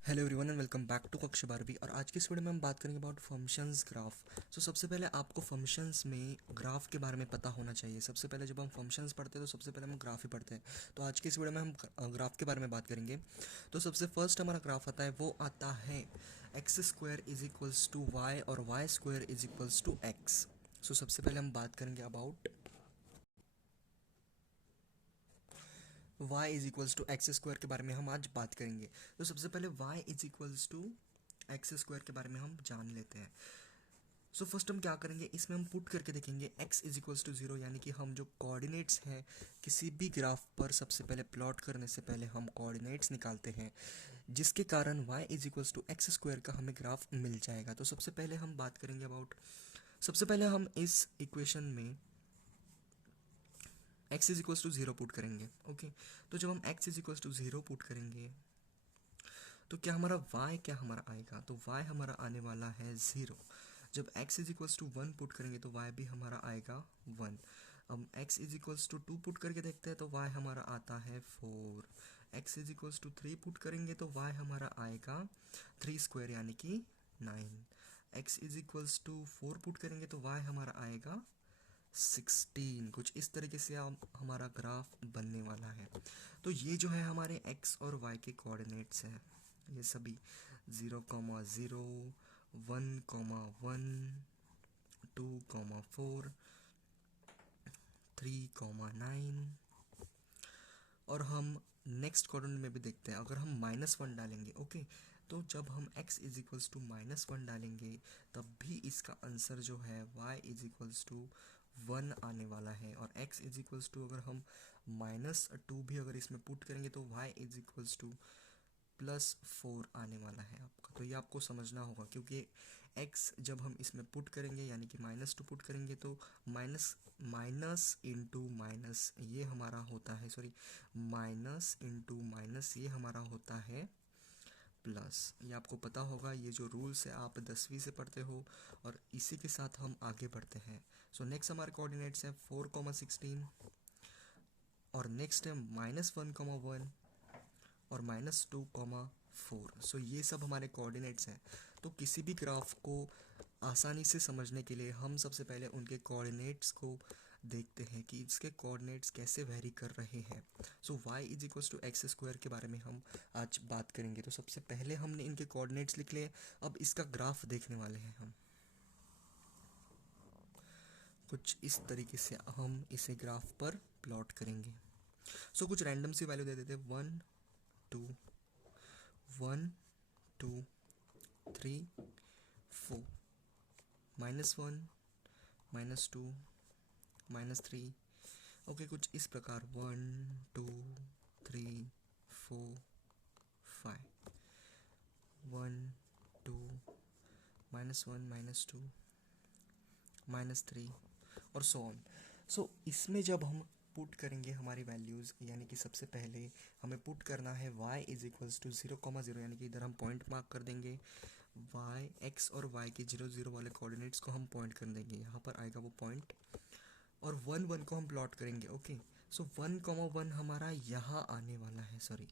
Hello everyone and welcome back to कक्षा 12वीं। और आज की इस वीडियो में हम बात करेंगे अबाउट फंक्शंस ग्राफ। सबसे पहले आपको फंक्शंस में ग्राफ के बारे में पता होना चाहिए। सबसे पहले जब हम फंक्शंस पढ़ते हैं तो सबसे पहले हम ग्राफ ही पढ़ते हैं। तो आज की इस वीडियो में हम ग्राफ के बारे में बात करेंगे। तो सबसे फर्स्ट हमारा ग्राफ आता है, वो आता है X square is equals to Y और Y square is equals to X. सबसे पहले हम बात करेंगे about y is equals to x square के बारे में हम आज बात करेंगे। तो सबसे पहले y is equals to x square के बारे में हम जान लेते हैं। फर्स्ट हम क्या करेंगे, इसमें हम पुट करके देखेंगे x is equals to zero, यानी कि हम जो कोऑर्डिनेट्स हैं किसी भी ग्राफ पर सबसे पहले प्लॉट करने से पहले हम कोऑर्डिनेट्स निकालते हैं, जिसके कारण y is equals to x square का हमें ग्राफ मिल जाएगा। तो सबसे पहले हम बात करेंगे अबाउट, सबसे पहले हम इस इक्वेशन में x is equals to zero put करेंगे। ओके, तो जब हम x is equals to zero put करेंगे तो क्या हमारा y क्या हमारा आएगा, तो y हमारा आने वाला है ज़ीरो। जब x is equals to one put करेंगे तो y भी हमारा आएगा वन। अब x is equals to two put करके देखते हैं तो y हमारा आता है four. x is equals to three put करेंगे तो y हमारा आएगा थ्री स्क्वायर यानी कि nine. x is equals to four put करेंगे तो y हमारा आएगा 16। कुछ इस तरीके से हमारा ग्राफ बनने वाला है। तो ये जो है हमारे x और y के कोऑर्डिनेट्स हैं, ये सभी 0,0, 1,1, 2,4, 3,9। और हम नेक्स्ट क्वाड्रेंट में भी देखते हैं, अगर हम -1 डालेंगे, ओके, तो जब हम x इज इक्वल्स टू -1 डालेंगे तब भी इसका आंसर जो है y is equals to one आने वाला है। और x इज इक्वल्स टू अगर हम -2 भी अगर इसमें पुट करेंगे तो y इज इक्वल्स टू +4 आने वाला है आपका। तो ये आपको समझना होगा, क्योंकि x जब हम इसमें पुट करेंगे यानी कि -2 पुट करेंगे तो माइनस माइनस इंटू माइनस ये हमारा होता है, सॉरी, माइनस इंटू माइनस ये हमारा होता है प्लस। ये आपको पता होगा, ये जो रूल्स है आप 10वीं से पढ़ते हो और इसी के साथ हम आगे बढ़ते हैं। नेक्स्ट हमारे कोऑर्डिनेट्स हैं 4,16 और नेक्स्ट है -1,1 और -2,4। ये सब हमारे कोऑर्डिनेट्स हैं। तो किसी भी ग्राफ को आसानी से समझने के लिए हम सबसे पहले उनके कोऑर्डिनेट्स को देखते हैं कि इसके कोऑर्डिनेट्स कैसे वेरी कर रहे हैं। y is equals to x square के बारे में हम आज बात करेंगे। तो सबसे पहले हमने इनके कोऑर्डिनेट्स लिख लिए, अब इसका ग्राफ देखने वाले हैं हम। कुछ इस तरीके से हम इसे ग्राफ पर प्लॉट करेंगे। कुछ रैंडम सी वैल्यू दे देते हैं, 1 2 1 2 3 4, -1 -2 -3। ओके, कुछ इस प्रकार 1 2 3 4 5, 1 2 -1 -2 -3 और सो ऑन। इसमें जब हम पुट करेंगे हमारी वैल्यूज़, यानी कि सबसे पहले हमें पुट करना है y इज इक्वल्स टू 0,0, यानी कि इधर हम पॉइंट मार्क कर देंगे y, x और y के 0,0 वाले कोऑर्डिनेट्स को हम पॉइंट कर देंगे, यहाँ पर आएगा वो पॉइंट। और 1,1 को हम प्लॉट करेंगे। ओके, 1,1 हमारा यहाँ आने वाला है, sorry,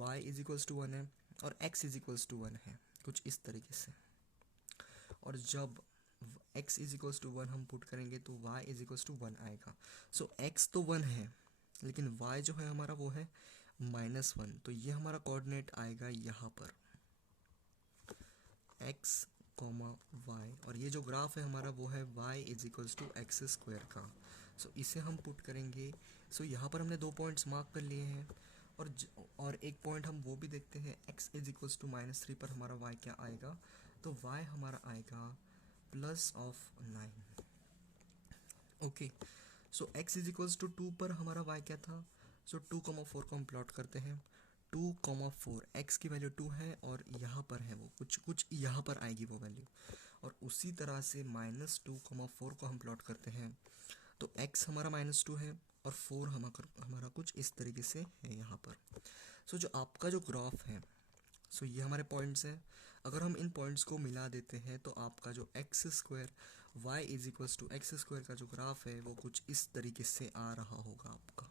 y is equals to 1 है और x इज इक्वल्स टू 1 है, कुछ इस तरीके से। और जब x इज इक्वल्स टू 1 हम पुट करेंगे तो y इज इक्वल्स टू 1 आएगा। x तो 1 है लेकिन y जो है हमारा वो है -1, तो ये हमारा कोऑर्डिनेट आएगा यहाँ पर x, y। और ये जो ग्राफ है हमारा वो है y is equals to x square का। इसे हम पुट करेंगे। यहाँ पर हमने दो पॉइंट्स मार्क कर लिए हैं और एक पॉइंट हम वो भी देखते हैं, x इज इक्वल्स टू -3 पर हमारा y क्या आएगा, तो y हमारा आएगा +9। Okay, x is equals to 2 पर हमारा y क्या था, 2,4 को हम प्लॉट करते हैं। 2,4, x की वैल्यू 2 है और यहाँ पर है वो कुछ कुछ यहाँ पर आएगी वो वैल्यू। और उसी तरह से -2,4 को हम प्लॉट करते हैं तो x हमारा -2 है और 4 हमारा कुछ इस तरीके से है यहाँ पर। जो आपका जो ग्राफ है, ये हमारे पॉइंट्स हैं। अगर हम इन पॉइंट्स को मिला देते हैं तो आपका जो x square y is equals to x square का जो ग्राफ है वो कुछ इस तरीके से आ रहा होगा आपका।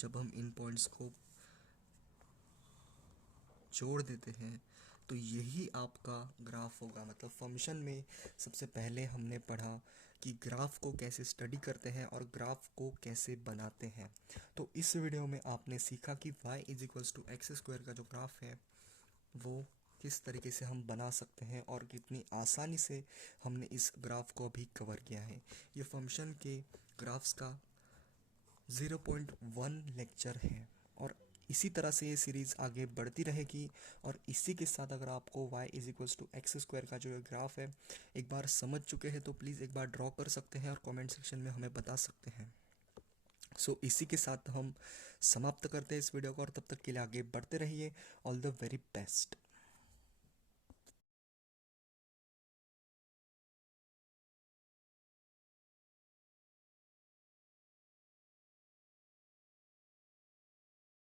जब हम इन पॉइंट्स को जोड़ देते हैं तो यही आपका ग्राफ होगा। मतलब फंक्शन में सबसे पहले हमने पढ़ा कि ग्राफ को कैसे स्टडी करते हैं और ग्राफ को कैसे बनाते हैं। तो इस वीडियो में आपने सीखा कि y is equals to x square का जो ग्राफ है वो किस तरीके से हम बना सकते हैं और कितनी आसानी से हमने इस ग्राफ को अभी कवर किया है। ये फंक्शन के ग्राफ्स का 0.1 लेक्चर है और इसी तरह से ये सीरीज़ आगे बढ़ती रहेगी। और इसी के साथ अगर आपको y is equals to x square का जो ये ग्राफ है एक बार समझ चुके हैं तो प्लीज़ एक बार ड्रॉ कर सकते हैं और कमेंट सेक्शन में हमें बता सकते हैं। इसी के साथ हम समाप्त करते हैं इस वीडियो को और तब तक के लिए आगे बढ़ते रहिए। All the very best.